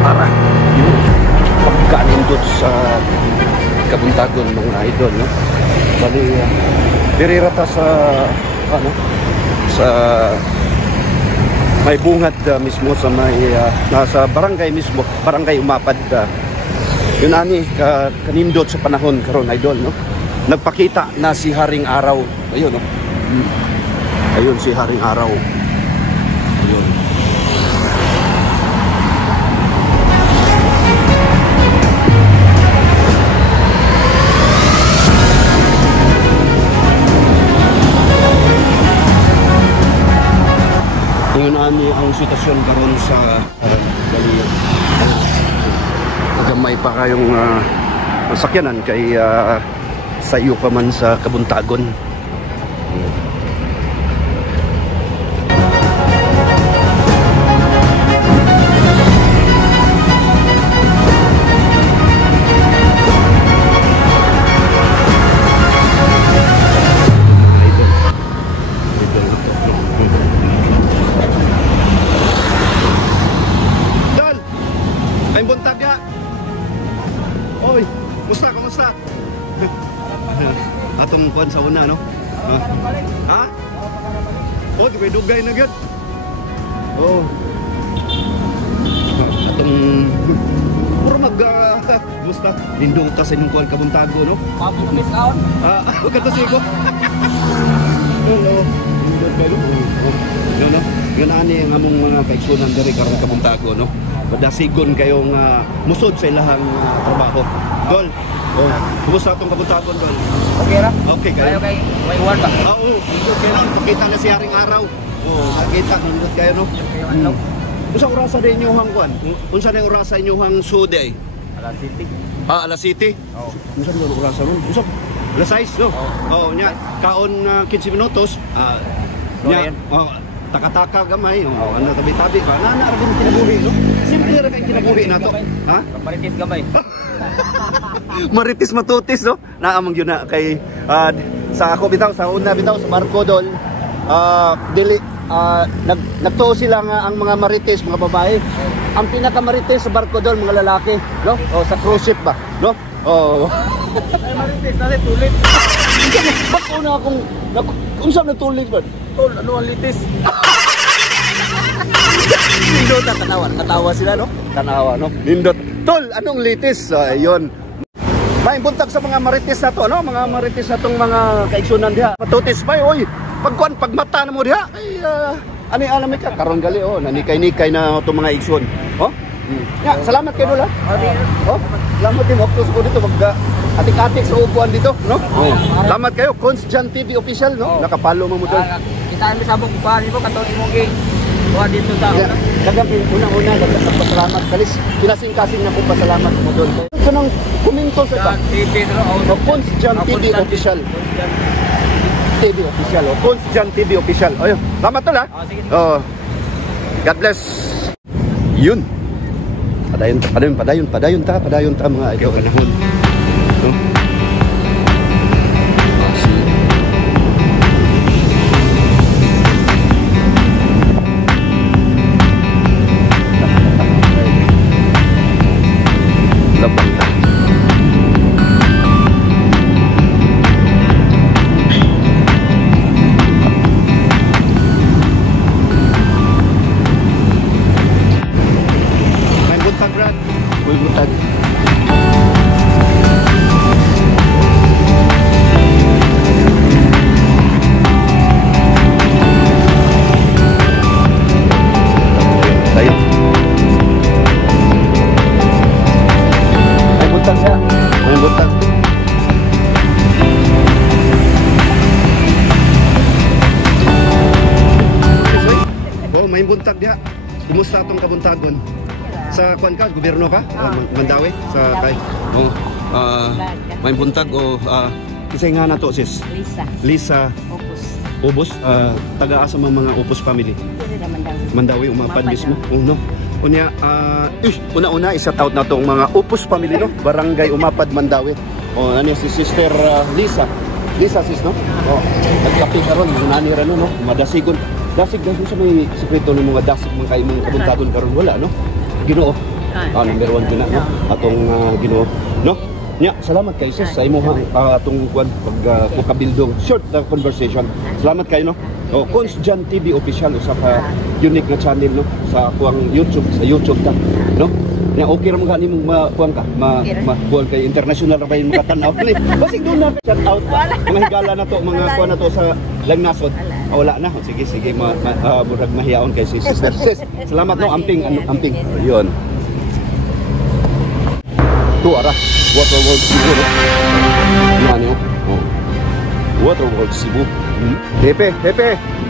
para yung pagkanindot sa Kabuntagon mga idol, no? Bali, dirirata sa ano, sa may bungad mismo sa may nasa barangay mismo, barangay Umapad. Yun ani kanindot sa panahon karon idol, no? Nagpakita na si Haring Araw. Ayun, no? Ayun si Haring Araw. Ayun. Ngayon ani ang sitwasyon karon sa Bali. Gamay pa kayong masakyanan kay sa iyo pa man sa Kabuntagon. Oy, kumusta? Atong kuan sa una, no? Ha? Oh, dugay na gyud. Oh. Atong puro kumusta? Lindong ta sa inyong kuan Kabuntago, no? Papo na miss out. Kato sigo. Hello. Lindong kayo. No. Yun ani ang among mga kaigsunan diri karon Kabuntago, no? Madasigon kayong musod sa ilahang trabaho. Gol. Oh, kumusta itong Kabuntagon, Gol? Okay ra? Okay kayo. Kayo kay may war ba? Oo, pakita na si Haring Araw. Oo, nakita, nindot kayo, no? Unsa orasa din inyo hang kuan? Unsa na orasa inyo hang suday? Alas City. Alas City? Oo. Unsa na orasa ron? Unsa? Alas 6, no? Oo, nya kaon 15 minutos. Nya, taka-taka gamay, ano tabi-tabi ba? Nana rin kinabuhi, no? Simple ra kay kinabuhi nato. Ha? Maritis gamay. Maritis matutis, no? Naamang yun na kay sa ako bitaw, sa una bitaw sa barko dol. Nagtuo sila nga ang mga marites, mga babae. Ang pinaka-marites sa barko dol, mga lalaki, no? O sa cruise ship ba, no? Oh. Ay maritis na tulit. Ba't una akong kung saan natulig ba? Tol, ano ang litis? Nindot na katawa sila, no? Tanawa, no? Nindot. Tol, anong litis? Ayun. May buntag sa mga marites na to, no? Mga marites na tong mga kaigsunan diha. Matutis pa, oy. Pagkuan, pagmata na mo diha, ay, ani alam ka, karon gali, oh, nanikay-nikay na itong mga igsoon. Oh? Ya, salamat kayo doon, ha? Oh, salamat din, Octus ko dito, atik-atik sa upuan dito, no? Oh. Salamat kayo, Cons Jan TV official, no? Nakapalo mo doon. Kita kami sabog pa mo katong imong gig. Wa dito sa una. Kagabi una-una nagpasalamat kalis. Kinasing-kasing na po pasalamat mo doon. Ito nang kuminto sa TV no. Cons Jan TV official. TV official, oh. Cons Jan TV official. Ayun. Salamat tol, ha? Oh. God bless. Yun. Padayon ta mga idol kanahon. No? May buntag diha. Kumusta atong Kabuntagon? Sa kuan ka, gobyerno ka? Mandawi sa kay. May buntag o kisay nga nato sis? Lisa. Ubos. Taga-asa mga Ubos family. Mandawi Umapad mismo. No. Unya una-una isa taut na tong mga Ubos family, no? Barangay Umapad Mandawi. Ano si Sister Lisa sis, no? Nagkapi karon nani ra no, Madasigon. Dasig sa may sekreto ng mga dasig mga kayo mga Kabuntagon karon wala, no? Ginoo. Number 1 gina no atong Ginoo no. Nya, salamat kay sis sa imong atong pagkabildong short na conversation. Salamat kayo no. Oh, Cons Jan TV official usa ka unique na channel no sa akong YouTube sa YouTube ta no. Nya okay ra mo gani mong kuan ka buwan kay international ra ba yung makatan-aw ni. Basig doon na shout out. Mga higala na to mga kuan na to sa Langnasod. Wala na. Sige murag mahiyaon kay sis. Sis, salamat no amping Ayun. Tu arah Waterworld Cebu no? Yan yun Waterworld Cebu Hepe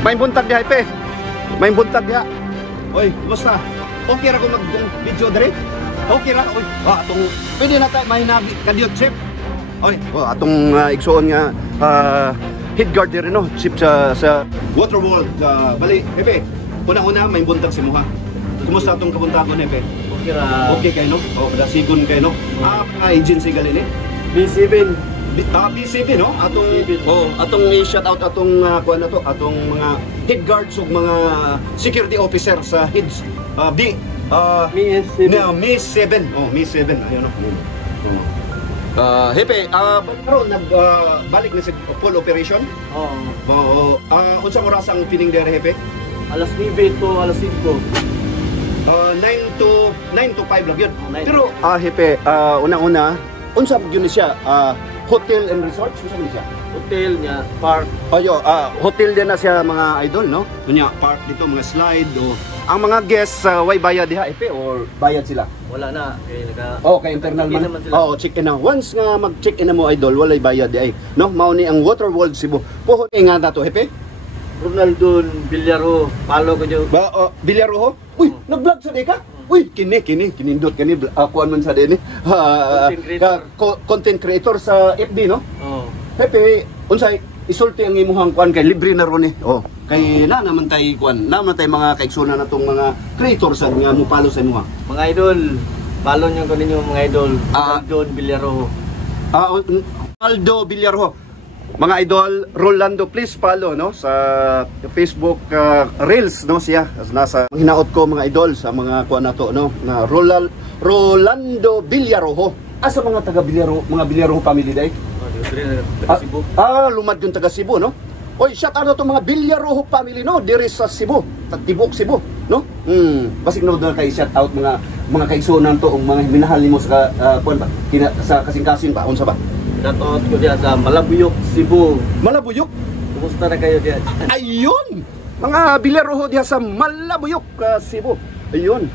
Main buntag dia Hepe Main buntag dia Oy, basta okay ra kung mag-video dari okay ra Oy, atong pwede na tayo mahinagi kadiyot chip Oy, atong igsuon nga head guard diri no chip sa Waterworld bali, Hepe una-una main buntag si Muha kumusta atong kabuntagon Hepe? Okay kayo no? O, sigon kayo no? Agency gali ni? B7 B7 no? Atong i-shout out atong kuan na to atong mga head guards ug mga security officer sa heads Mi7 ayun no? Hepe, pero nagbalik na sa full operation? Oo. Unsang oras ang pining dere Hepe? Alas 9 to alas 5 9 to 5 lang yun. Pero Hepe, una-una, unsa gyud siya? Hotel and resort, unsa man siya? Hotel niya, park. Hotel din na siya mga idol, no? Kunya park dito mga slide o ang mga guests way bayad diha Hepe or bayad sila? Wala na, kay kay internal man. Check-in na. Once nga mag-check-in na mo idol, walay bayad di ay, no? Mao ni ang Waterworld Cebu. Puhon nga nato Hepe. Ronaldo Villaro, palo ko jo. Villaro ho? Uy, nag-vlog sa ka? Uy, kinindot kani kuan man sa din content creator sa FB no? Hepe, unsay isulti ang imong kuan kay libre na ron eh. Kay naman tay kuan, naman tay mga kaiksuna natong mga creators nga mo palo sa imong. Mga idol, palo niyo ko ninyo mga idol. Ronaldo Villaro. Aldo Villaro. Mga idol, Rolando, please follow no sa Facebook Reels no siya. Nasa hinaot ko mga idol sa mga kuan nato no na Rolando Villaro. Asa mga taga Villaro, mga Villaro family day? Taga Cebu. Lumad yung taga Cebu no. Oy, shout out to mga Villaro family no diri sa Cebu, Tibok Cebu no. Basig no doon kay shout out mga kaigsunan to ug mga minahal nimo sa kuan ba sa kasing-kasing ba unsa ba? Datot ko diya sa Malabuyok, Cebu. Malabuyok? Kumusta na kayo diya? Ayun! Mga Villaro diya sa Malabuyok, Cebu. Ayun.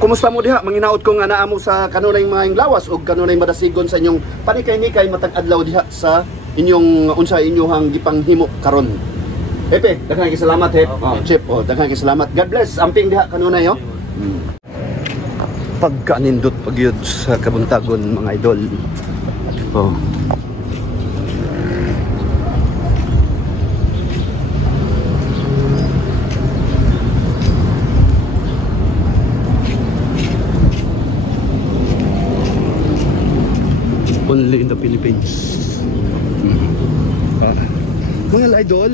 Kumusta mo diha? Manginaot ko nga naa mo sa kanunay mga lawas o kanunay madasigon sa inyong panikay-nikay matag adlaw diha sa inyong unsa inyong gipanghimo karon. Hepe, daghang salamat Hep. Chip, daghang salamat. God bless. Amping diha kanunay yo. Pagkanindot pagyud sa kabuntagon mga idol. Only in the Philippines. Mga idol,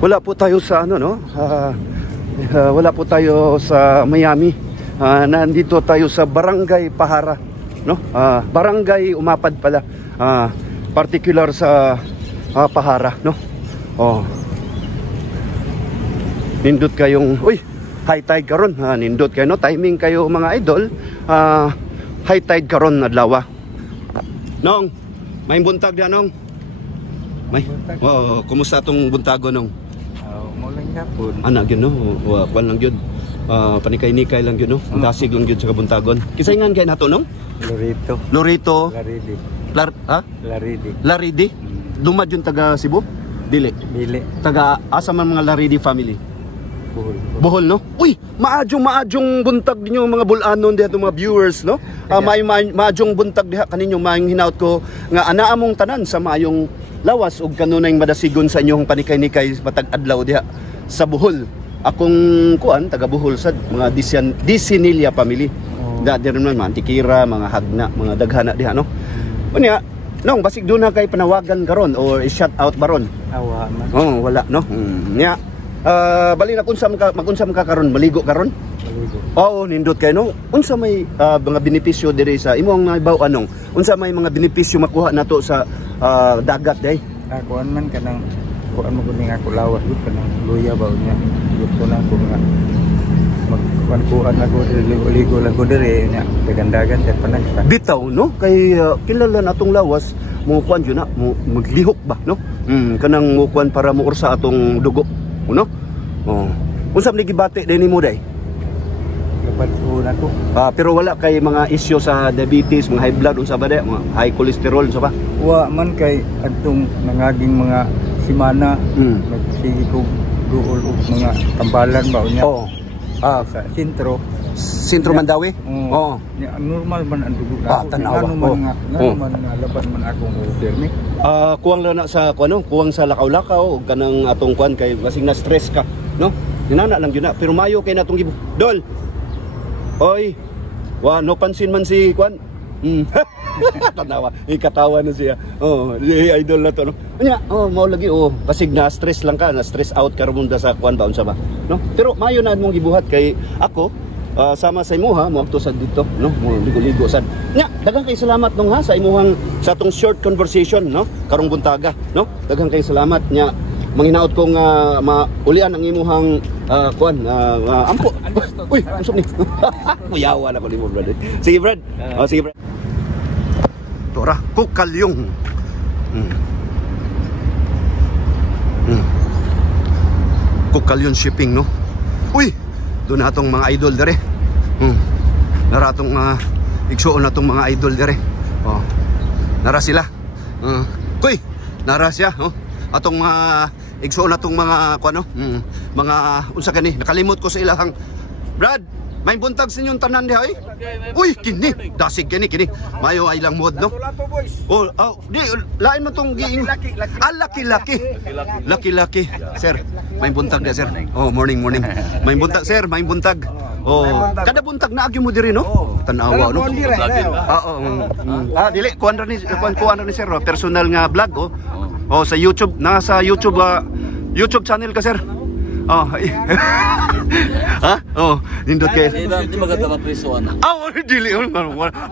wala po tayo sa ano no? Wala po tayo sa Miami. Nandito tayo sa Barangay Pahara. No? Barangay Umapad pala, particular sa Pahara no. Nindot kayong high tide karon, nindot kayo no, timing kayo mga idol, high tide karon adlaw. Nong may buntag diha nong may kumusta tong buntago nong Maulang hapon gyud no, kwan lang gyud, panikay-nikay lang gyud no, dasig lang gyud sa kabuntagon. Kisayngan kay nato nong Lorito. Laridi. Lumad yung taga Cebu? Dili. Taga asa man mga Laridi family? Bohol no? Uy, maadjong buntag ninyo mga bulanon diha mga viewers no. Maadjong buntag diha kaninyo maayong hinaut ko nga anaa mong tanan sa maayong lawas ug kanunay madasigon sa inyong panikay-nikay matag adlaw diha sa Bohol. Akong kuan taga Bohol sad mga Disinilla family. Dati rin naman, tikira, mga hagna, mga daghana diha, no? Unya, nong, basig doon na kay panawagan karon or i-shout out baron? Wala, wala, no? Nya, bali na magunsam ka karon, maligo karon? Oo, nindot kayo no. Unsa may mga benepisyo diri sa imong naibaw anong? Unsa may mga benepisyo makuha nato sa dagat day? Ako man kanang kuan mo kuning ako lawas gud kanang luya ba niya. Gusto na ko nga magkuan ako ligo lang ko diri nya dagandagan sa panagsa. Bitaw no kay kilala natong lawas mo kuan yun na maglihok ba no? Kanang mo kuan para mo ursa atong dugo, no? Oh. Unsa man gibati din nimo day? Dapat ko na ko. Pero wala kay mga isyu sa diabetes, mga high blood unsa ba day? Mga high cholesterol unsa ba? Wa man kay adtong nangaging mga simana nagsige ko duol og mga tambalan ba unya. Oo. Sa sentro Mandawi? Oo. Normal man ang dugo na. Tanawa. Ngano man nga laban man akong order ni. Kuwang lang na sa kuano, kuwang sa lakaw-lakaw ug kanang atong kuan kay basing na stress ka, no? Ninana lang gyud na, pero mayo kay natong gibo. Dol. Oy. No pansin man si kuan. Tanawa. Ikatawa na siya. Idol na to, no. Unya, mao lagi basig na stress lang ka, na stress out ka rumunda sa kuan ba unsa ba, no? Pero mayo na mong gibuhat kay ako sama sa imuha mo adto sa dito, no? Mo ligo-ligo sad. Nya, daghang kay salamat nung sa imuhang sa atong short conversation, no? Karong buntaga, no? Daghang kay salamat nya. Manginaot kong maulian ang imuhang kuan ampo. Uy, usop ni. Muyawa na ko nimo, brother. Sige, Brad. Sige, Brad. Tora, Kukalyong. Kukalyong shipping, no? Uy, doon natong mga idol dire. Naratong igsuon natong mga idol dire. Nara sila. Kuy, nara siya, atong igsuon natong mga kuano, mga unsa kani, nakalimot ko sa ilahang. Brad, may buntag sa inyong tanan diha. Uy, kini, dasig kini. Mayo ay lang mod, no? Di lain mo tong giing. Laki-laki. Sir, may buntag dia, sir. Morning. May buntag, sir, may buntag. Kada buntag na agyo mo diri, no? Tanawa, no? Dili kuan ra ni sir, personal nga vlog, sa YouTube, nasa YouTube YouTube channel ka, sir. Nindot kayo. Di maganda mapriso ana. Dili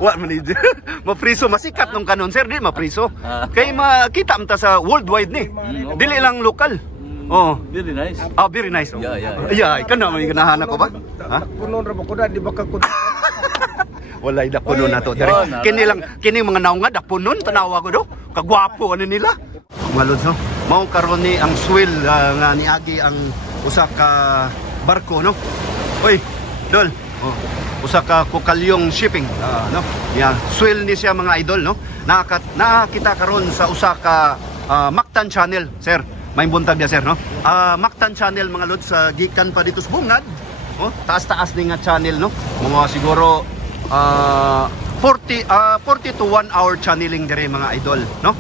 what manager. Mapriso masikat nung kanon, sir, di mapriso. Kay makita man ta sa worldwide ni. Dili lang lokal. Very nice. Very nice. Yeah. Kana man ganahan ko ba? Punon ra ko da di ba ka Walay dapunon nato dire. Kini mga naong nga dapunon tanawa ko do. Kagwapo ano nila. Mga lods, no? Mao karon ni ang swell nga niagi ang usa ka barko, no? Oy, Dol. Usa ka Kukalyong shipping, no? Swell ni siya mga idol, no? Nakakita karon sa usa ka Mactan channel, sir. May buntag dia, sir, no? Mactan channel mga lods, gikan pa dito sa bungad. Taas-taas ni nga channel, no? Mga siguro 40 to 1 hour channeling dire mga idol, no?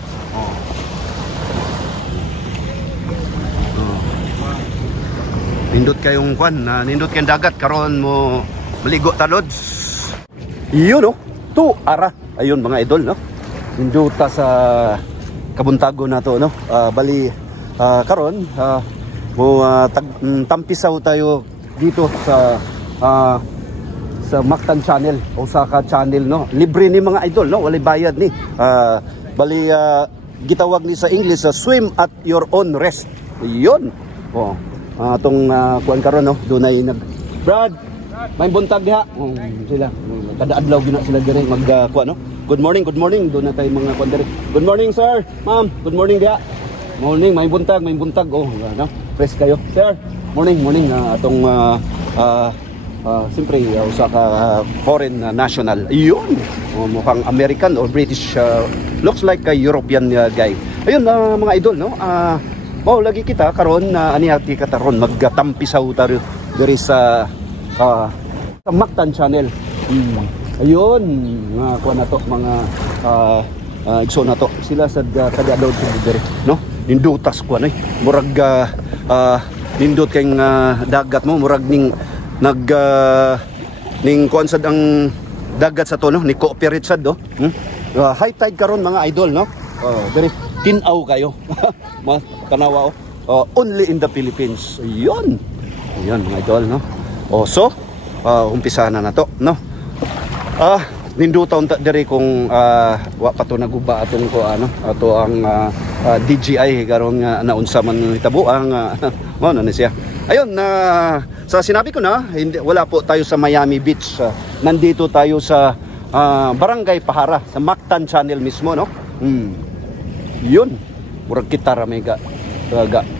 Nindot kayong kwan, nindot kayong dagat karon mo maligo talods. Iyo, no? Ara. Ayun mga idol, no? Ninduta sa kabuntago na to, no? Bali karon mo tampisaw tayo dito sa Mactan channel, Osaka channel, no? Libre ni mga idol, no? Walay bayad ni. Bali gitawag ni sa English swim at your own rest. Iyon. Atong kuan karon, no? Dunay Brad, may buntag diha. Sila kada adlaw gina sila dire kuan, no? Good morning. Doon na tayo mga kuan dire. Good morning, sir. Ma'am, good morning diha. Morning, may buntag. No? Fresh kayo. Sir, morning. Atong siyempre usa ka foreign national. Iyon. Mukhang American or British, looks like a European guy. Ayun mga idol, no? Lagi kita karon aniati kataron magtampisaw tayo diri sa Mactan channel. Ayun, nga kuan nato mga igso nato sila sa kada adlaw diri, no? Nindutas kuan murag nindot kay dagat mo murag ning ning kuan sad ang dagat sa to, no? Ni cooperate sad do. High tide karon mga idol, no? Diri tinaw kayo. Tanawa, only in the Philippines. Ayun mga idol, no? So umpisahan na nato, no? Ninduton ta diri kung wa pa to naguba atong ko ato ang DGI karon nga naunsa man hitabo ang mo na siya. Ayun, sa sinabi ko na, wala po tayo sa Miami Beach. Nandito tayo sa Barangay Pahara, sa Mactan Channel mismo, no? Yun. Murag kita ramega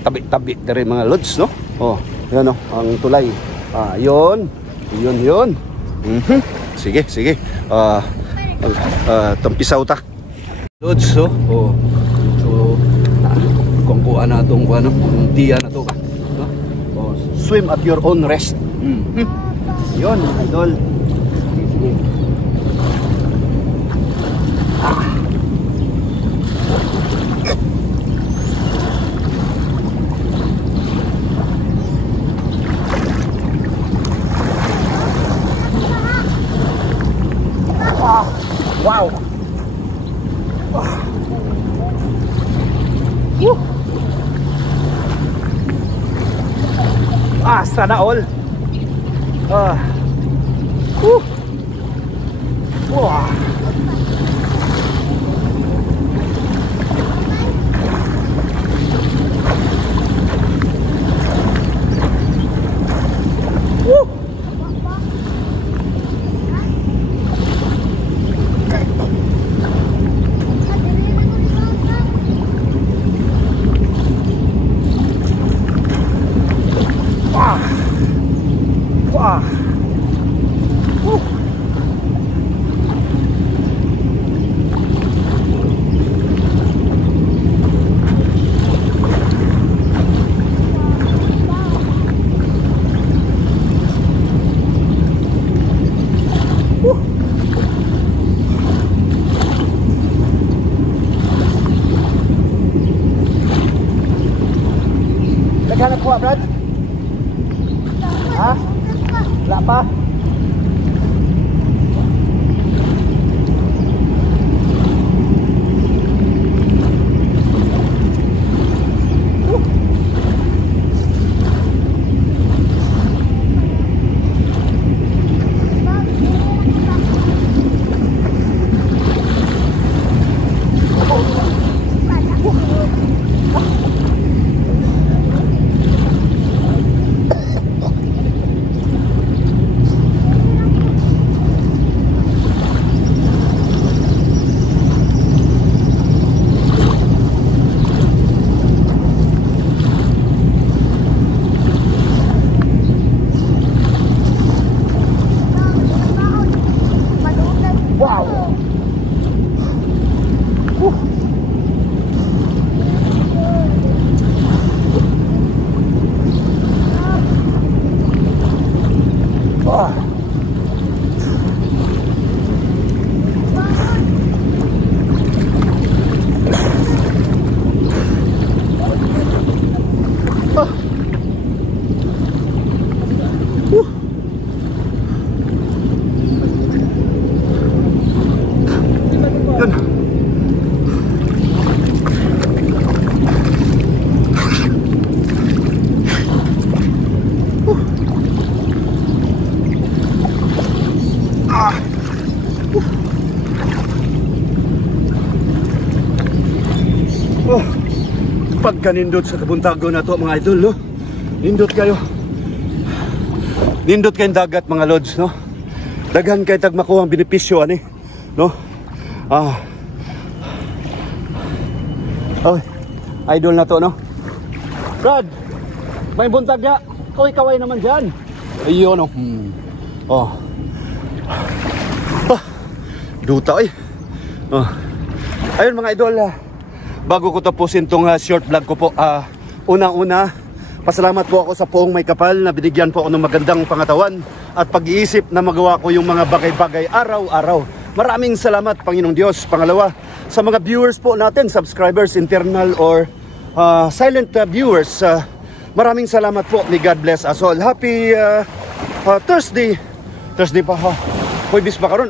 tabi-tabi diri mga lods, no? Oh, yan, no? Ang tulay. Yun. Sige. Tampisaw ta. Lods, so kung kuha na itong tiya na ito ka. No? Swim at your own rest. Yun, idol. Sige. Wow. Sana all. Wow. Naghanap po, Brad? Ha? Wala pa? Pagkanindot sa kabuntago na to mga idol, no? Nindot kayo. Nindot kayong dagat mga lods, no? Daghan kayo tagmakuha ang benepisyo, ani, no? Okay, idol na to, no? Brad, may buntag ya. Kaway-kaway naman dyan. Ayun, no? Duta, eh. Ayun mga idol, bago ko tapusin itong short vlog ko po, unang-una, pasalamat po ako sa Poong May Kapal na binigyan po ako ng magandang pangatawan at pag-iisip na magawa ko yung mga bagay-bagay araw-araw. Maraming salamat, Panginoong Diyos. Pangalawa, sa mga viewers po natin, subscribers, internal or silent viewers, maraming salamat po. May God bless us all. Happy Thursday. Thursday pa ha. Huwebis pa karon.